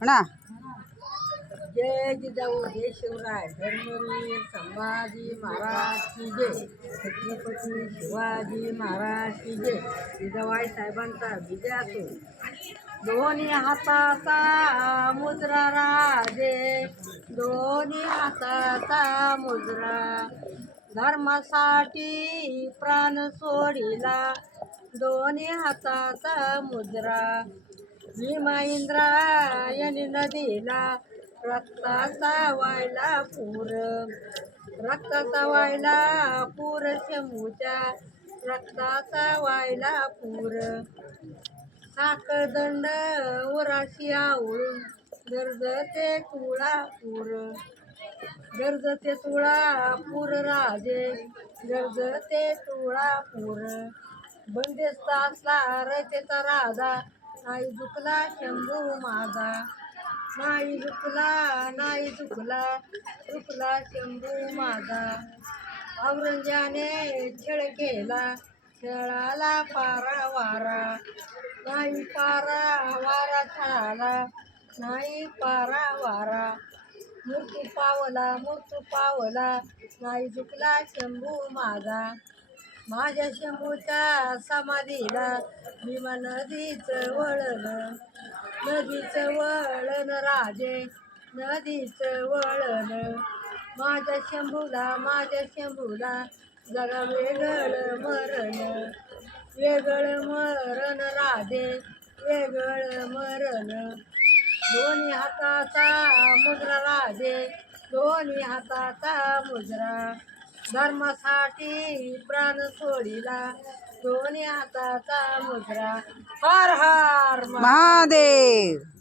म्हणा जय जिजाऊ जय शिवराय धर्मवीर संभाजी महाराज की जय छत्रपती शिवाजी महाराज की जय जिजाबाई साहेबांचा विजय असो दोन्ही हाताचा मुद्रा राजे दोन्ही हाताचा मुद्रा धर्मासाठी प्राण सोडिला दोन्ही हाताचा मुद्रा भीमा इंद्रायणी नदीला रक्ताचा वायला पूर रक्ताचा वायला पूर शंभूच्या रक्ताचा वायला पूर साखरदंड उराशी आवळून गरजते तुळापूर गरजते तुळापूर राजे गरजते तुळापूर बंदिस्त असला रयतेचा राजा नाही झुकला शंभू माझा नाही झुकला झुकला शंभू माझा औरंग्याने छळ केला छळाला पारा वारा नाही पारा वारा छळाला नाही पारा वारा मृत्यू पावला नाही झुकला शंभू माझा माझ्या शंभूच्या समाधीला भीमा नदीचं वळण राजे नदीचं वळण माझ्या शंभूला जरा वेगळं मरण राजे वेगळं मरण दोन्ही हाताचा मुद्रा राजे दोन्ही हाताचा मुद्रा धर्मासाठी प्राण सोडिला दोन्ही हाताचा मुद्रा हर हर महादेव।